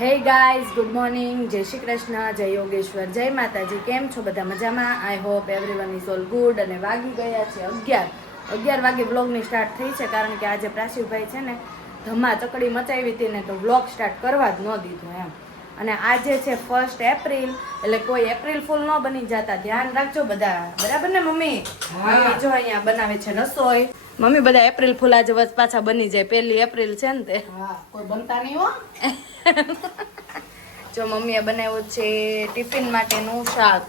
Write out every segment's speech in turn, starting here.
Hey guys good morning. જય શ્રી કૃષ્ણ જય યોગેશ્વર જય માતાજી. કેમ છો બધા મજામાં? I hope everyone is all good અને વાગી ગયા છે અગિયાર. અગિયાર વાગે વ્લોગની સ્ટાર્ટ થઈ છે કારણ કે આજે પ્રાસીભાઈ છે ને ધમા ચકડી મચાવી હતી ને તો વ્લોગ સ્ટાર્ટ કરવા જ ન દીધો એમ. અને આજે છે ફર્સ્ટ એપ્રિલ એટલે કોઈ એપ્રિલ ફૂલ ન બની જતા. ધ્યાન રાખજો બધા. બરાબર ને મમ્મી? મમ્મી જો અહીંયા બનાવે છે રસોઈ. મમ્મી બધા એપ્રિલ ફૂલ આજે વચ પાછા બની જાય. પહેલી એપ્રિલ છે ને તે. હા કોઈ બનતા નહીં હો. જો મમ્મીએ બનાવ્યું છે ટિફિન માટેનું શાક.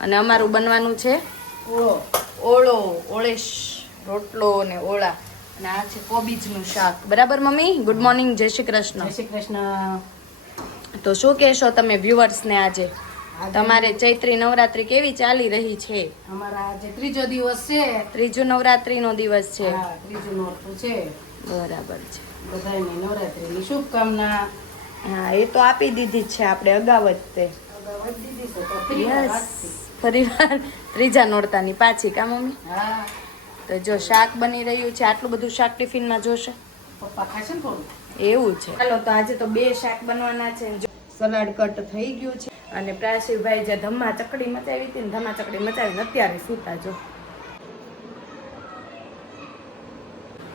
અને અમારું બનવાનું છે ઓળો. ઓળો ઓળેશ રોટલો ને ઓળા. અને આ છે કોબીજનું શાક. બરાબર મમ્મી? ગુડ મોર્નિંગ જય શ્રી કૃષ્ણ. જય શ્રી કૃષ્ણ. તો શું કહેશો તમે વ્યુઅર્સને આજે? તમારે ચૈત્રી નવરાત્રી કેવી ચાલી રહી છે? અમારા આજે ત્રીજો દિવસ છે. ત્રીજો નવરાત્રીનો દિવસ છે. હા ત્રીજું નોરતું છે. બરાબર છે. બધાને નવરાત્રીની શુભકામના. હા એ તો આપી દીધી જ છે આપણે અગાઉ જ તે. અગાઉ જ દીધી છે તો ફરી ફરીવાર. ત્રીજા નોરતાની પાછી કા મમ્મી? હા. તો જો શાક બની રહ્યું છે આટલું બધું શાક ટિફિનમાં જોશે? પપ્પા ખાશે ને થોડું? એવું છે. ચાલો તો આજે તો બે શાક બનવાના છે જો સલાડ કટ થઈ ગયું છે. અને પ્રાશિવભાઈ જે ધમ્મા ચકડી મચાવી હતી ને ધમ્મા ચકડી મચાવીને અત્યારે સૂતા જો.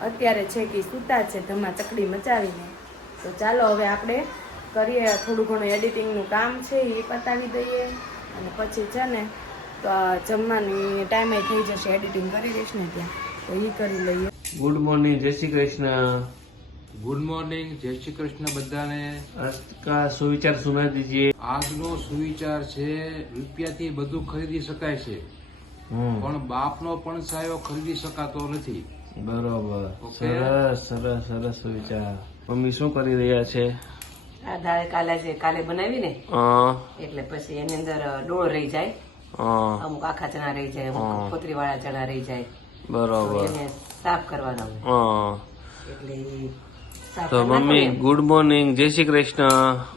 અત્યારે છે કે સૂતા છે ધમા ચકડી મચાવીને. તો ચાલો હવે આપણે કરીએ થોડું ઘણું એડિટિંગનું કામ છે એ પતાવી દઈએ. અને પછી છે ને, તો જમવાની ટાઈમે થઈ જશે એડિટિંગ કરી દઈશ ને ત્યાં. તો એ કરી લઈએ. ગુડ મોર્નિંગ, જય શ્રી કૃષ્ણ. ગુડ મોર્નિંગ જય શ્રી કૃષ્ણ બધાને. આજકા સુવિચાર સુના દીજીએ આજનો સુવિચાર છે રૂપિયાથી બધું ખરીદી શકાય છે. પણ બાપનો પણ સાયો ખરીદી શકાતો નથી. બરોબર. સરસ સરસ સરસ સુવિચાર. મમ્મી શું કરી રહ્યા છે? આ દાળ કાલે છે કાલે બનાવી ને. એટલે પછી એની અંદર ડોળ રહી જાય. અમુક આખા ચણા રહી જાય અમુક કોતરી વાળા ચણા રહી જાય. બરોબર. એને સાફ કરવાના એટલે તો મમ્મી ગુડ મોર્નિંગ જય શ્રી કૃષ્ણ.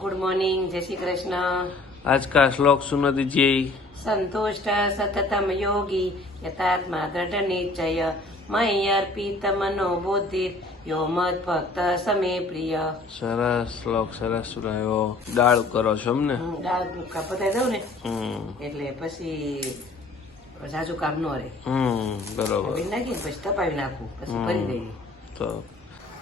ગુડ મોર્નિંગ જય શ્રી કૃષ્ણ. આજ કા શ્લોક સુનતી જી સંતુષ્ટ સતતમ યોગી યથાત્મા દ્રઢ નિશ્ચય મય અર્પિત મનો યો મત ભક્ત સમે પ્રિય. સરસ શ્લોક સરસ સુનાયો. દાળ કરો છો એમ ને દાળ પતાવી દઉં ને? એટલે પછી જાજુ કામ ન રહે. બરોબર. નાખી પછી તપાવી નાખું પછી ફરી દઈએ. તો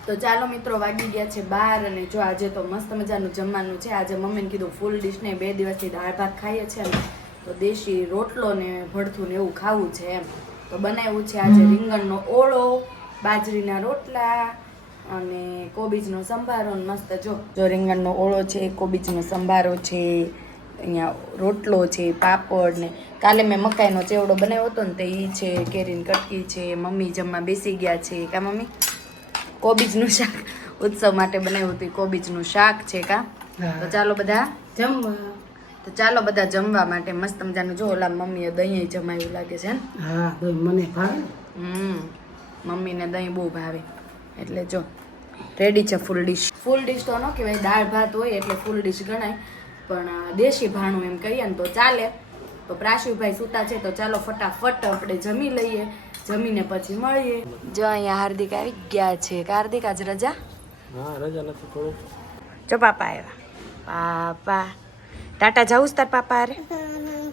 તો ચાલો મિત્રો વાગી ગયા છે બાર અને જો આજે તો મસ્ત મજાનું જમવાનું છે. આજે મમ્મીને કીધું ફૂલ ડીશ ને બે દિવસથી દાળ ભાત ખાઈએ છે ને તો દેશી રોટલો ને ભડથું ને એવું ખાવું છે એમ. તો બનાવ્યું છે આજે રીંગણનો ઓળો બાજરીના રોટલા અને કોબીજનો સંભારો મસ્ત જો. જો રીંગણનો ઓળો છે કોબીજનો સંભારો છે અહીંયા રોટલો છે પાપડ ને કાલે મેં મકાઈનો ચેવડો બનાવ્યો હતો ને તે એ છે કેરીની કટકી છે મમ્મી જમવા બેસી ગયા છે. કા મમ્મી? કોબીજનું શાક ઉત્સવ માટે બનાવ્યું હતું. કોબીજનું શાક છે કા? તો ચાલો બધા. જમવા. તો ચાલો બધા જમવા માટે મસ્ત મજાનું. જો ઓલા મમ્મીએ દહીં જમાયું લાગે છે ને? હા દહીં મને ભાવે. હમ. મમ્મીને દહીં બહુ ભાવે. એટલે જો રેડી છે ફૂલ ડીશ ફૂલ ડીશ તો ન કહેવાય દાળ ભાત હોય એટલે ફૂલ ડીશ ગણાય. પણ દેશી ભાણું એમ કહીએ ને તો ચાલે. તો પ્રાશુભાઈ સૂતા છે તો ચાલો ફટાફટ આપણે જમી લઈએ. જમીને પછી મળીએ. જો અહીંયા હાર્દિક આવી ગયા છે. હાર્દિક આજ રજા? હા રજા નથી થોડું જો પાપા આવ્યા. પાપા. ટાટા જાઉં તાર પાપા અરે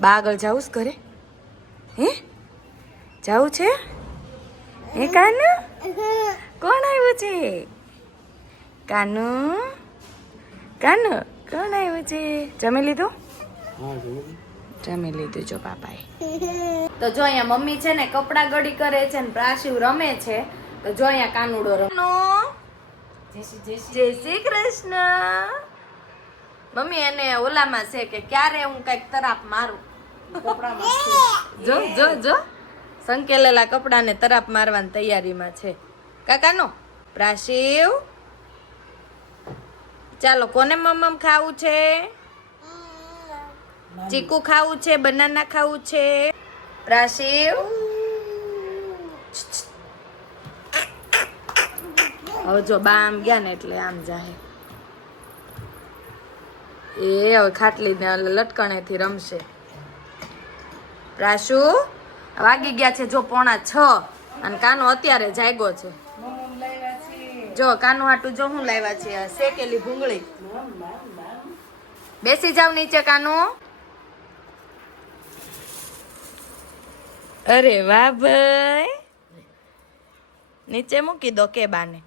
બા આગળ જાઉં ઘરે? હે? જાવું છે? હે કાનુ? કોણ આવ્યું છે? કાનુ? કાનુ કોણ આવ્યું છે? જમી લીધું? હા જમી જમી લીધું જો પાપાએ તો જો અહીંયા મમ્મી છે ને કપડા ગડી કરે છે ને પ્રાશિવ રમે છે તો જો અહીંયા કાનુડો રમનો જય શ્રી કૃષ્ણ. મમ્મી એને ઓલામાં છે કે ક્યારે હું કંઈક તરાપ મારું? જો જો જો. સંકેલેલા કપડાને તરાપ મારવાની તૈયારીમાં છે. કાકાનો પ્રાશિવ ચાલો કોને મમ્મ ખાવું છે? ચીકુ ખાવું છે, બનાના ખાવું છે. પ્રાશિવ? હવે જો બા આમ ગયા ને એટલે આમ જાહે. એ હવે ખાટલી લટકણેથી રમશે. પ્રાશુ, વાગી ગયા છે જો પોણા છ અને કાનો અત્યારે જાગ્યો છે. જો કાનો હાટું જો હું લાવ્યા છે શેકેલી ભૂંગળી. બેસી જાવ નીચે કાનું. અરે વાહ ભાઈ. નીચે મૂકી દો કે બાને.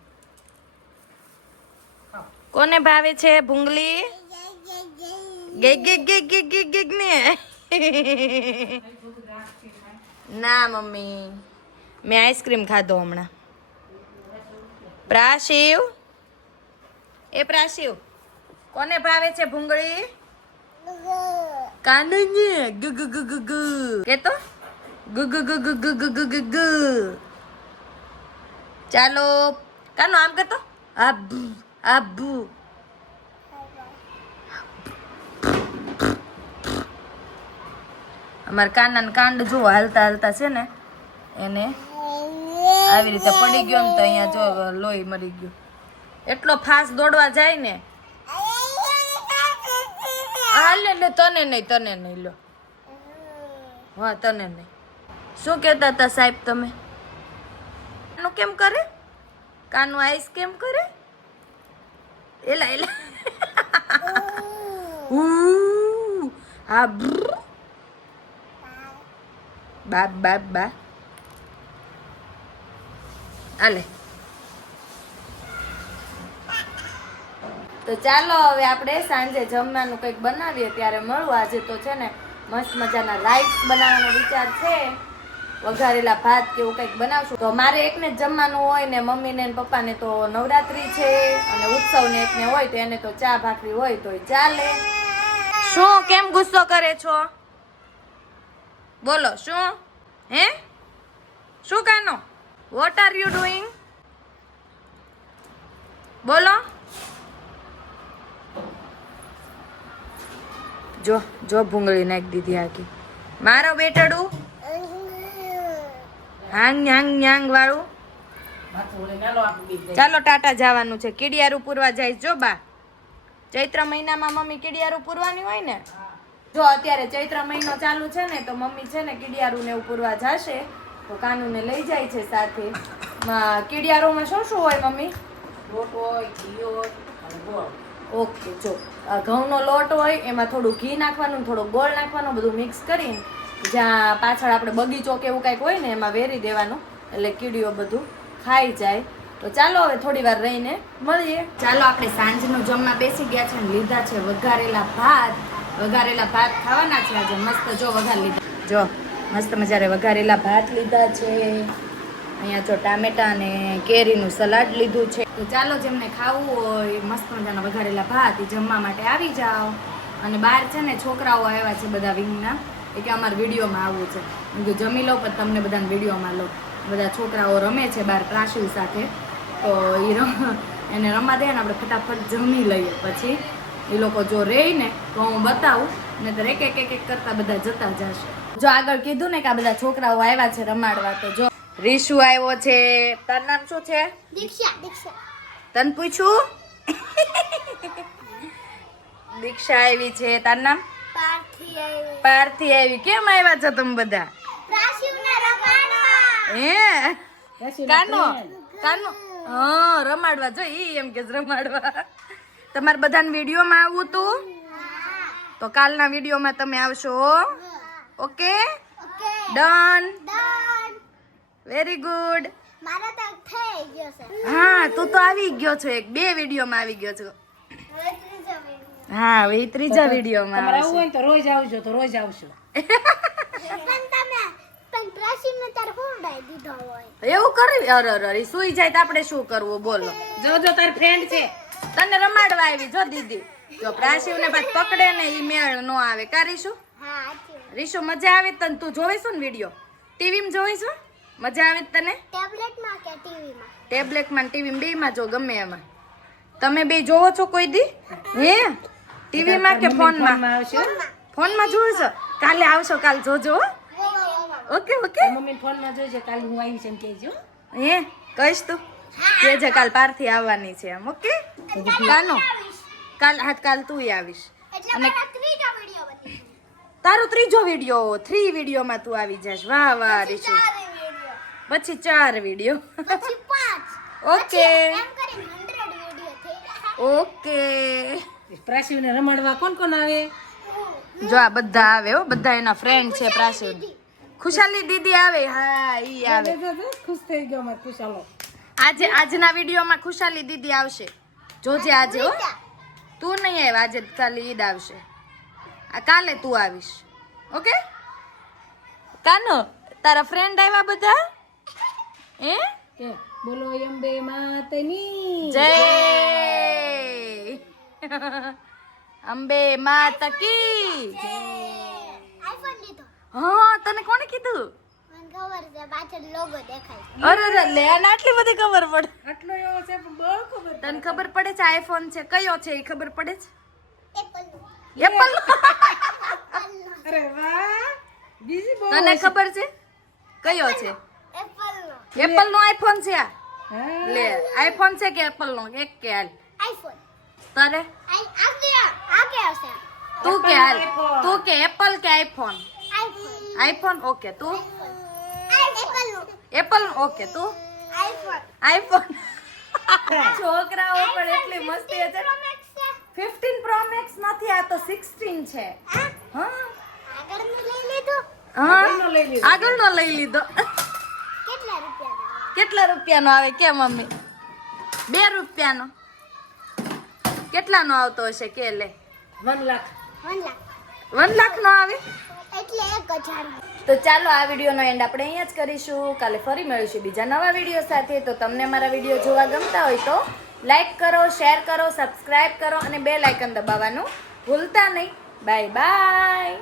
કોને ભાવે છે ભૂંગળી? ગેગ ગેગ ગેગ ગેગ ગેગ ગેગ ને. મમ્મી. મેં આઈસ્ક્રીમ ખાધો હમણાં. પ્રાશિવ? એ પ્રાશિવ, કોને ભાવે છે ભૂંગળી? કાનજી ગુ ગુ ગુ ગુ કે તો ગુ ગુ ગુ ગુ ગુ ગુ ગુ ગુ ગુ. ચાલો. કાનો આમ કરતો? આબુ આબુ અમારા કાના કાંડ જુઓ હાલતા હાલતા છે ને, એને આવી રીતે પડી ગયો ને તો અહીંયા જો લોહી મરી ગયું. એટલો ફાસ્ટ દોડવા જાય ને. હાલ ને તને નહીં તને નહીં લો હા, તને નહીં. શું કહેતા હતા સાહેબ તમે? કાનું કેમ કરે? કાનું આઈસ કેમ કરે? એલા એલા. હા બાપ બાપ બા આલે. તો ચાલો હવે આપણે સાંજે જમવાનું કંઈક બનાવીએ ત્યારે મળવું આજે તો છે ને મસ્ત મજાના રાઈસ બનાવવાનો વિચાર છે. વઘારેલા ભાત કે એવું કંઈક બનાવશું. તો મારે એકને જ જમવાનું હોય ને મમ્મીને ને પપ્પાને તો નવરાત્રી છે અને ઉત્સવ ને એકને હોય તો એને તો ચા ભાખરી હોય તો ચાલે. શું, કેમ ગુસ્સો કરે છો? બોલો, શું? હે? શું કાનો? વોટ આર યુ ડુઈંગ બોલો. જો જો ભૂંગળી નાખી દીધી આખી. મારો બેટડું હાંગ ન્યાંગ ન્યાંગ વાળું. ચાલો ટાટા જવાનું છે. કીડિયારું પૂરવા જાય જો બા. ચૈત્ર મહિનામાં મમ્મી કીડિયારું પૂરવાની હોય ને? જો અત્યારે ચૈત્ર મહિનો ચાલુ છે ને તો મમ્મી છે ને કીડિયારું ને એવું પૂરવા જશે. તો કાનુને લઈ જાય છે સાથે. માં કીડિયારોમાં શું શું હોય મમ્મી? લોટ હોય ઘી હોય ઓકે જો. આ ઘઉંનો લોટ હોય એમાં થોડું ઘી નાખવાનું થોડું ગોળ નાખવાનું બધું મિક્સ કરીને જ્યાં પાછળ આપણે બગીચો કે એવું કાંઈક હોય ને, એમાં વેરી દેવાનું. એટલે કીડીઓ બધું ખાઈ જાય. તો ચાલો હવે થોડી વાર રહીને મળીએ. ચાલો આપણે સાંજનું જમવા બેસી ગયા છે ને, લીધા છે વઘારેલા ભાત. વઘારેલા ભાત ખાવાના છે આજે. મસ્ત જો વઘાર લીધા. જો, મસ્ત મજારે વઘારેલા ભાત લીધા છે. અહીંયા જો ટામેટા અને કેરીનું સલાડ લીધું છે. તો ચાલો જેમને ખાવું હોય, મસ્ત મજાના વઘારેલા ભાત, એ જમવા માટે આવી જાઓ. અને બહાર છે ને, છોકરાઓ આવ્યા છે બધા વિંગના. એ કે અમારે વિડીયોમાં આવવું છે. હું કે જમી લો પણ તમને બધાને વિડીયોમાં લો બધા છોકરાઓ રમે છે બહાર પ્રાશિવ સાથે. તો એ રમ એને રમવા દે ને આપણે ફટાફટ જમી લઈએ. પછી એ લોકો જો રે ને તો હું બતાવું ને એક એક એક એક કરતા બધા જતા જશે. જો આગળ કીધું ને કે આ બધા છોકરાઓ આવ્યા છે રમાડવા તો જો રીશુ આવ્યો છે. તાર નામ શું છે? દીક્ષા દીક્ષા. તને પૂછું? દીક્ષા આવી છે. તાર નામ? પાર્થી આવી. કેમ આવ્યા છો તમે બધા? રમાડવા. હે? કાનો? કાનો? હા રમાડવા. જો ઈ એમ કે રમાડવા. તમારે બધાને વિડીયોમાં આવવું તું તો કાલના વિડીયોમાં તમે આવશો okay? Okay. Done. Done. Very good. મારા તો થઈ ગયો છે. હા તું તો આવી ગયો છો એક. બે વિડીયોમાં આવી ગયો છો. હા હવે ત્રીજા વિડીયોમાં તમારે આવવું હોય તો રોજ આવજો તો રોજ આવશો પણ તમે પણ પ્રાશિવને તાર હુંડાઈ દીધો હોય. એવું કરી અરે અરે સુઈ જાય તો આપણે શું કરવું? બોલો. જો તાર ફ્રેન્ડ છે. તને રમાડવા આવી. જો દીદી. જો પ્રાશિવને પાછ પકડે ને ઈ મેળ નો આવે. કારીશું હા રીશુ મજા આવે તને? તું જોઈશું ને વીડિયો? ટીવીમાં જોઈશું? મજા આવે તને? ટેબ્લેટમાં કે ટીવીમાં? ટેબ્લેટમાં ટીવીમાં બેમાં જો ગમે એમાં. તમે બે જોવો છો કોઈ દી? હે? ટીવીમાં કે ફોનમાં? આવશે? ફોનમાં જોવો છો કાલે આવશો કાલ જોજો ઓકે ઓકે. મમ્મી ફોનમાં જોઈશે કાલે હું આવી છે કહેજો. હે કહીશ તું. કેજે કાલ પારથી આવવાની છે એમ ઓકે? કાનો કાલ હા કાલ તું આવીશ. અને મારા ત્રીજો વિડિયો તારો ત્રીજો વીડિયો થ્રી વિડીયોમાં તું આવી જશ વાહ વાહ રીશુ. પછી ચાર વીડિયો ઓકે. એમ કરીને 100 વિડિયો થઈ ગયા. ઓકે. પ્રાસીને રમાડવા કોણ કોણ આવે? જો આ બધા આવે હો બધા એના ફ્રેન્ડ છે પ્રાસી ખુશાલી દીદી આવે હા ઈ આવે. ખુશ થઈ ગયો મારે ખુશાલો. આજે આજના વિડીયોમાં ખુશાલી દીદી આવશે. જોજે આજે હો. તું નહીં આવે આજે ખાલી ઈદ આવશે. આ કાલે તું આવીશ. ઓકે? કાનો તારા ફ્રેન્ડ આવ્યા બધા? એ બોલો એમ બે માતની જય! અંબે માતા કી. આઈફોન લીધો. હા તને કોણે કીધું? મને ખબર છે પાછળ લોગો દેખાય અરે અરે લે આને આટલી બધી ખબર પડે. આટલો એવો છે પણ બહુ ખબર તને ખબર પડે છે આઈફોન છે? કયો છે એ ખબર પડે છે? એપલ એપલ અરે વાહ. બીજી બહુ તને ખબર છે? કયો છે? એપલ નો. આઈફોન છે આ? લે આઈફોન છે કે એપલ નો? એક કે આઈફોન તારે? આઈ આ કે આ કે આવશે તું કે તું કે એપલ કે આઈફોન? આઈફોન. ઓકે તું? એપલ ઓકે તું? આઈફોન. આઈફોન? છોકરાઓ પણ એટલી મસ્તી છે. ફિફ્ટીન પ્રો મેક્સ નથી આ તો સિક્સટીન છે. હા? આગળનું લઈ લીધું? હા? આગળનો લઈ લીધો. કેટલા રૂપિયા કેટલા રૂપિયાનો આવે? કે મમ્મી? બે રૂપિયાનો. કેટલાનો આવતો હશે કે લે? One lakh. One lakh. One lakh નો આવે? એટલે એક હજાર તો ચાલો આ વિડીયોનો એન્ડ આપણે અહીંયા જ કરીશું. કાલે ફરી મળીશું બીજા નવા વીડિયો સાથે. તો તમને મારા વીડિયો જોવા ગમતા હોય તો લાઈક કરો શેર કરો સબસ્ક્રાઈબ કરો અને બે લાઇકન દબાવવાનું ભૂલતા નહીં. Bye bye